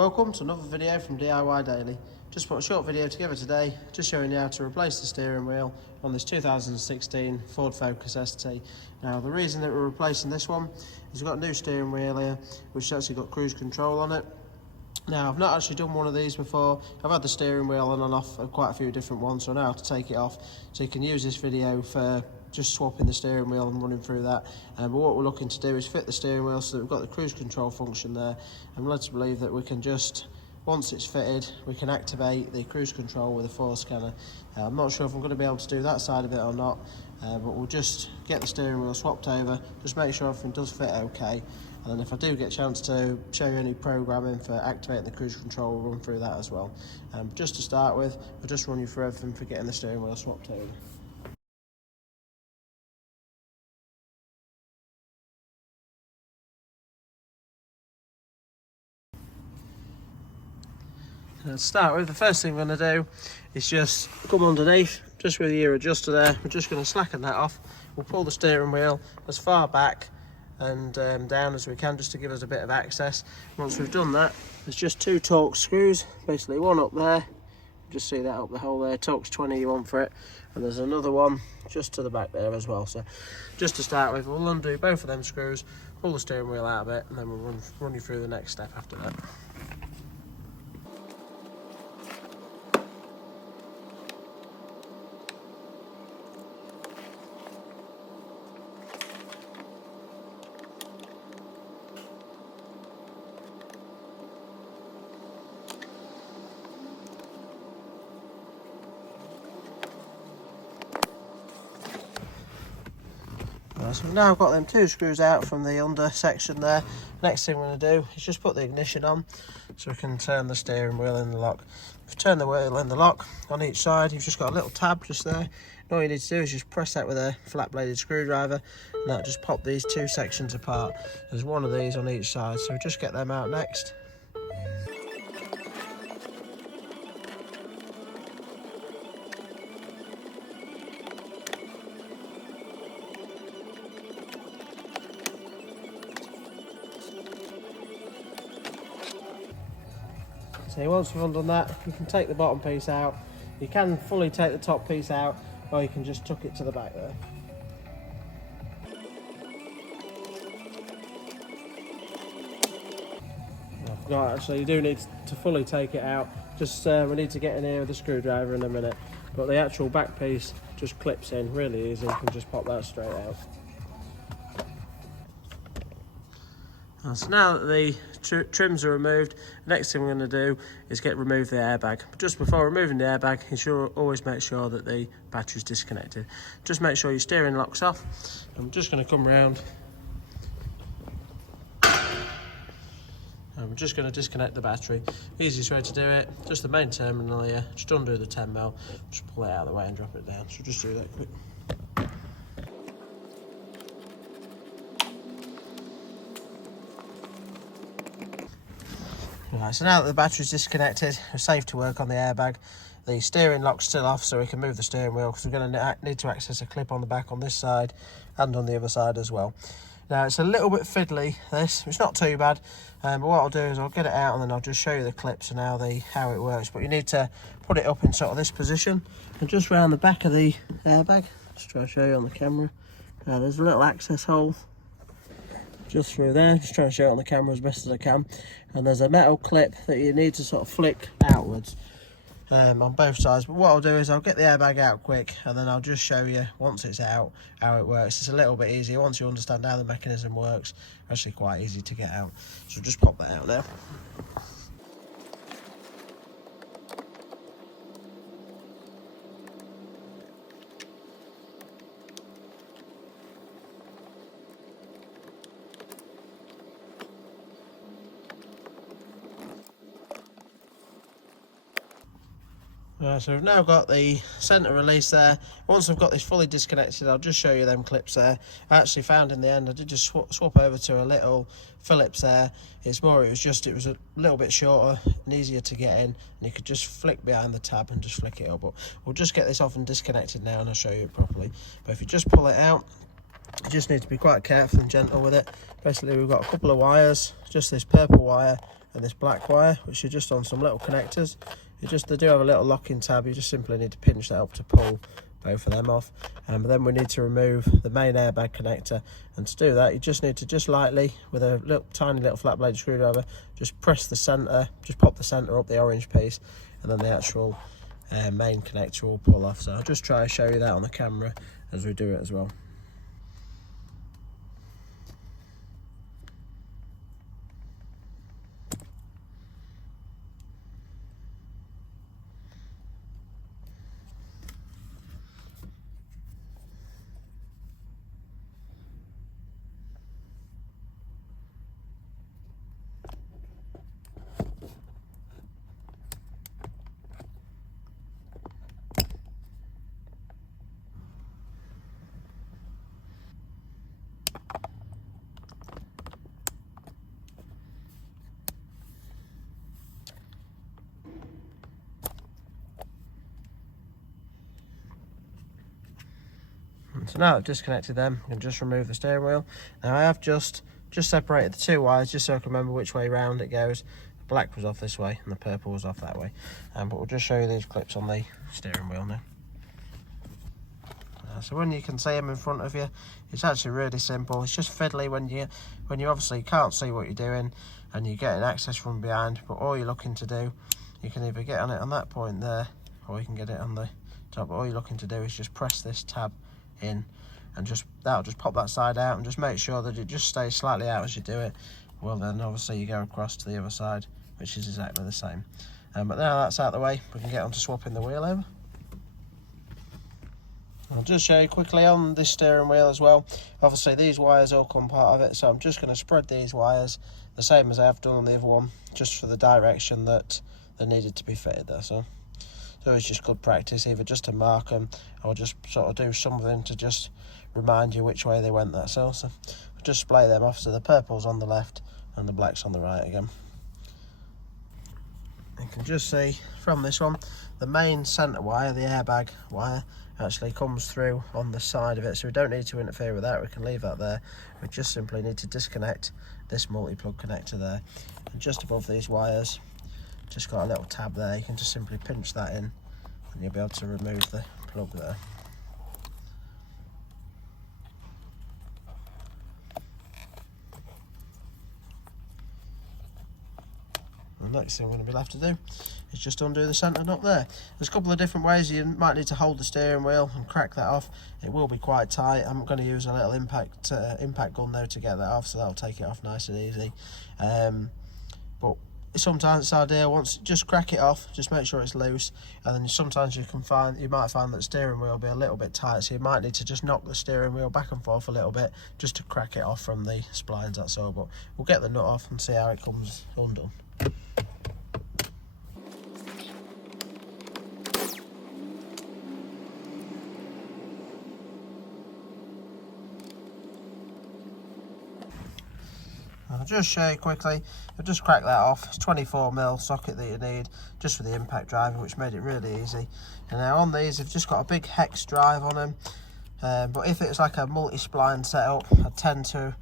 Welcome to another video from DIY Daily. Just put a short video together today, just showing you how to replace the steering wheel on this 2016 Ford Focus ST. Now the reason that we're replacing this one is we've got a new steering wheel here, which has actually got cruise control on it. Now I've not actually done one of these before. I've had the steering wheel on and off of quite a few different ones, so I know how to take it off. So you can use this video for just swapping the steering wheel and running through that. But what we're looking to do is fit the steering wheel so that we've got the cruise control function there. I'm led to believe that we can just, once it's fitted, we can activate the cruise control with a force scanner. I'm not sure if I'm going to be able to do that side of it or not, but we'll just get the steering wheel swapped over, just make sure everything does fit okay. And then if I do get a chance to show you any programming for activating the cruise control, we'll run through that as well. Just to start with, I'll just run you through everything for getting the steering wheel swapped over. To start with, the first thing we're going to do is just come underneath, just with your adjuster there. We're just going to slacken that off. We'll pull the steering wheel as far back and down as we can, just to give us a bit of access. Once we've done that, there's just two Torx screws, basically one up there, just see that up the hole there, Torx 20 you want for it, and there's another one just to the back there as well. So just to start with, we'll undo both of them screws, pull the steering wheel out of it, and then we'll run you through the next step after that. So now I've got them two screws out from the under section there. Next thing we're going to do is just put the ignition on so we can turn the steering wheel in the lock. If you turn the wheel in the lock on each side, you've just got a little tab just there. And all you need to do is just press that with a flat bladed screwdriver, and that'll just pop these two sections apart. There's one of these on each side, so we just get them out next. So once we've undone that, you can take the bottom piece out. You can fully take the top piece out, or you can just tuck it to the back there. I forgot, actually, you do need to fully take it out. Just we need to get in here with a screwdriver in a minute. But the actual back piece just clips in really easy. You can just pop that straight out. So now that the trims are removed, the next thing we're going to do is remove the airbag. But just before removing the airbag, always make sure that the battery's disconnected. Just make sure your steering lock's off. I'm just going to come round. I'm just going to disconnect the battery. Easiest way to do it, just the main terminal here, just undo the 10mm, just pull it out of the way and drop it down. So just do that quick. Right, so now that the battery's disconnected, we're safe to work on the airbag. The steering lock's still off, so we can move the steering wheel, because we're going to need to access a clip on the back on this side and on the other side as well. Now it's a little bit fiddly, this, it's not too bad, but what I'll do is I'll get it out and then I'll just show you the clips and how it works. But you need to put it up in sort of this position and just round the back of the airbag. Just try to show you on the camera. Now there's a little access hole just through there, just trying to show it on the camera as best as I can. And there's a metal clip that you need to sort of flick outwards on both sides. But what I'll do is I'll get the airbag out quick, and then I'll just show you once it's out how it works. It's a little bit easier once you understand how the mechanism works. Actually quite easy to get out, so just pop that out now. So we've now got the centre release there. Once I've got this fully disconnected, I'll just show you them clips there. I actually found in the end, I did just swap over to a little Phillips there. It was a little bit shorter and easier to get in, and you could just flick behind the tab and just flick it up. But we'll just get this off and disconnected now, and I'll show you it properly. But if you just pull it out, You just need to be quite careful and gentle with it. Basically, we've got a couple of wires, just this purple wire and this black wire, which are just on some little connectors. They do have a little locking tab. You just simply need to pinch that up to pull both of them off. But then we need to remove the main airbag connector, and to do that you just need to just lightly, with a tiny little flat blade screwdriver, just press the center, just pop the center up, the orange piece, and then the actual main connector will pull off. So I'll just try to show you that on the camera as we do it as well. So now I've disconnected them, I can just remove the steering wheel. Now I have just separated the two wires just so I can remember which way round it goes. The black was off this way and the purple was off that way. But we'll just show you these clips on the steering wheel now. So when you can see them in front of you, it's actually really simple. It's just fiddly when you obviously can't see what you're doing and you're getting access from behind, but all you're looking to do, you can either get on it on that point there, or you can get it on the top. But all you're looking to do is just press this tab in, and that'll just pop that side out, and just make sure that it just stays slightly out as you do it. Well, then obviously you go across to the other side, which is exactly the same. But now that's out of the way, we can get on to swapping the wheel over. I'll just show you quickly on this steering wheel as well. Obviously these wires all come part of it, so I'm just going to spread these wires the same as I have done on the other one, just for the direction that they needed to be fitted there. So it's just good practice, either just to mark them or just sort of do something to just remind you which way they went, that's all. So just splay them off, so the purple's on the left and the black's on the right again. You can just see from this one, the main centre wire, the airbag wire, actually comes through on the side of it, so we don't need to interfere with that, we can leave that there. We just simply need to disconnect this multi-plug connector there, and just above these wires, just got a little tab there, you can just simply pinch that in and you'll be able to remove the plug there. The next thing we're going to be left to do is just undo the centre nut there. There's a couple of different ways. You might need to hold the steering wheel and crack that off. It will be quite tight. I'm going to use a little impact gun though to get that off, so that'll take it off nice and easy. But sometimes it's ideal, once just crack it off, just make sure it's loose, and then sometimes you might find that the steering wheel will be a little bit tight, so you might need to just knock the steering wheel back and forth a little bit just to crack it off from the splines, that's all. But we'll get the nut off and see how it comes undone. I'll just show you quickly. I'll just crack that off. It's 24mm socket that you need, just for the impact driver, which made it really easy. And now on these, they've just got a big hex drive on them. But if it's like a multi-spline setup, I tend to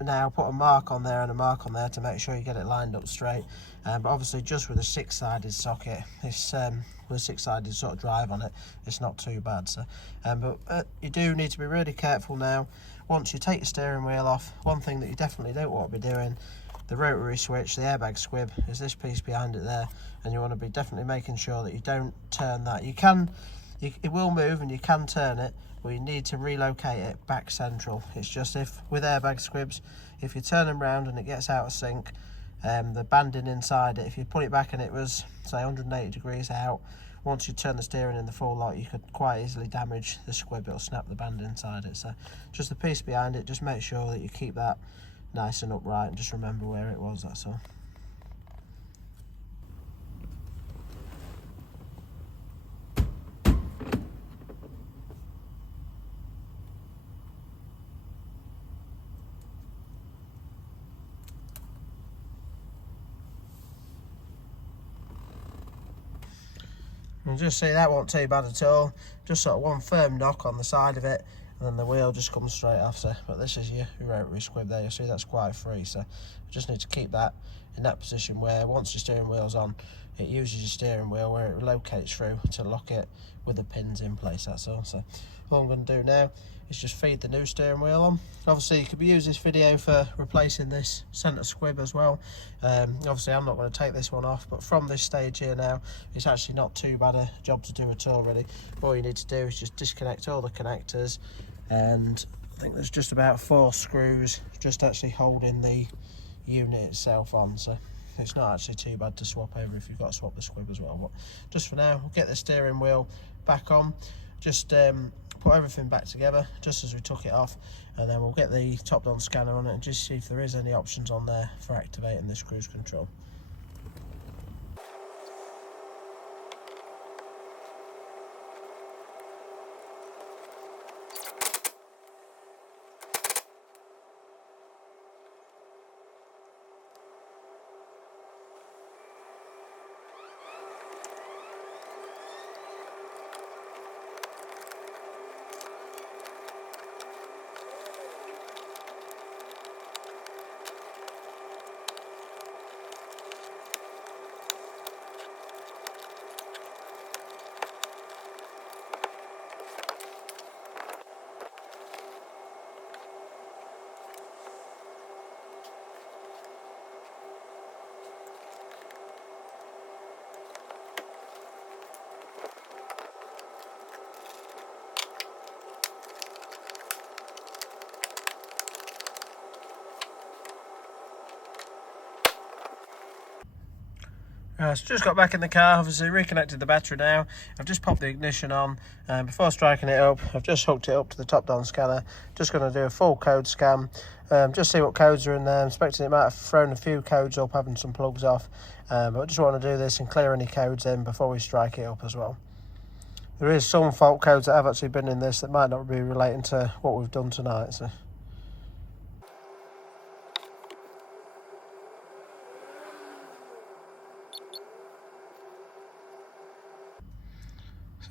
now put a mark on there and a mark on there to make sure you get it lined up straight. But obviously just with a six-sided socket, it's with a six-sided sort of drive on it, it's not too bad. So, but you do need to be really careful now. Once you take your steering wheel off, one thing that you definitely don't want to be doing, the rotary switch, the airbag squib, is this piece behind it there, and you want to be definitely making sure that you don't turn that. It will move and you can turn it, but you need to relocate it back central. It's just with airbag squibs, if you turn them round and it gets out of sync, the banding inside it, if you put it back and it was say 180 degrees out, once you turn the steering in the full lock, you could quite easily damage the squib. It'll snap the band inside it. So just the piece behind it, just make sure that you keep that nice and upright and just remember where it was, that's all. You just see that wasn't too bad at all. Just sort of one firm knock on the side of it, and then the wheel just comes straight off. So, but this is your rotary squib there. You see that's quite free, so you just need to keep that in that position where once your steering wheel's on, it uses your steering wheel where it locates through to lock it with the pins in place, that's all. So all I'm going to do now is just feed the new steering wheel on. Obviously you could use this video for replacing this centre squib as well. Obviously I'm not going to take this one off, but from this stage here now, it's actually not too bad a job to do at all really. All you need to do is just disconnect all the connectors, and I think there's just about 4 screws just actually holding the unit itself on, so it's not actually too bad to swap over if you've got to swap the squib as well. But just for now, we'll get the steering wheel back on, just put everything back together just as we took it off, and then we'll get the top-down scanner on it and just see if there is any options on there for activating this cruise control. So just got back in the car, obviously reconnected the battery now. I've just popped the ignition on, and before striking it up, I've just hooked it up to the top-down scanner. Just going to do a full code scan, just see what codes are in there. I'm expecting it might have thrown a few codes up, having some plugs off, but I just want to do this and clear any codes in before we strike it up as well. There is some fault codes that have actually been in this that might not be relating to what we've done tonight. So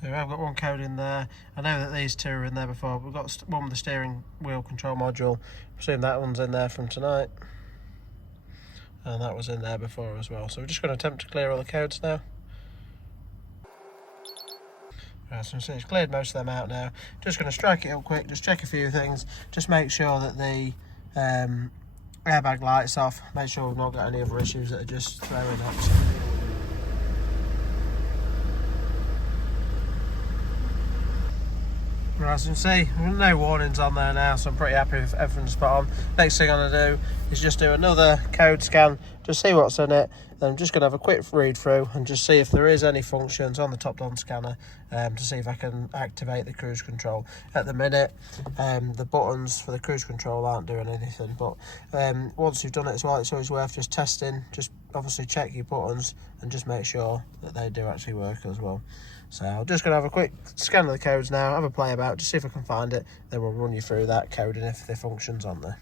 I've got one code in there. I know that these two are in there before. We've got one with the steering wheel control module. I presume that one's in there from tonight. And that was in there before as well. So we're just going to attempt to clear all the codes now. Right, so it's cleared most of them out now. Just going to strike it up quick, just check a few things. Just make sure that the airbag light's off. Make sure we've not got any other issues that are just throwing up. Right, as you can see, no warnings on there now, so I'm pretty happy with everything's spot on. Next thing I'm going to do is just do another code scan, just see what's in it. Then I'm just going to have a quick read through and just see if there is any functions on the top-down scanner, to see if I can activate the cruise control. At the minute, the buttons for the cruise control aren't doing anything, but once you've done it as well, it's always worth just testing. Just obviously check your buttons and just make sure that they do actually work as well. So I'm just going to have a quick scan of the codes now, have a play about, just see if I can find it, then we'll run you through that code and if the function's on there.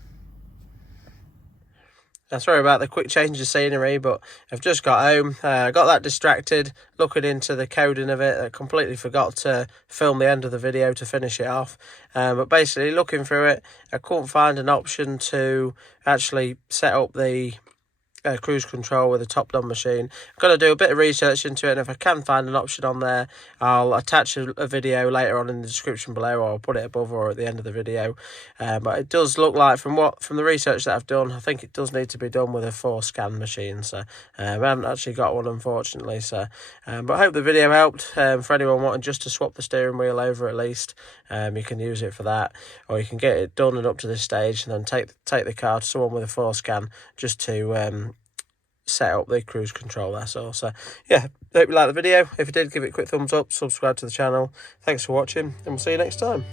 Now, sorry about the quick change of scenery, but I've just got home, got that distracted, looking into the coding of it. I completely forgot to film the end of the video to finish it off. But basically, looking through it, I couldn't find an option to actually set up the cruise control with a top-down machine. I've got to do a bit of research into it, and if I can find an option on there, I'll attach a video later on in the description below, or I'll put it above or at the end of the video. But it does look like, from the research that I've done, I think it does need to be done with a 4-scan machine. So I haven't actually got one, unfortunately. So, but I hope the video helped. For anyone wanting just to swap the steering wheel over, at least, you can use it for that, or you can get it done and up to this stage, and then take the car to someone with a 4-scan just to set up the cruise control, that's all. So yeah, hope you liked the video. If you did, give it a quick thumbs up, subscribe to the channel. Thanks for watching, and we'll see you next time.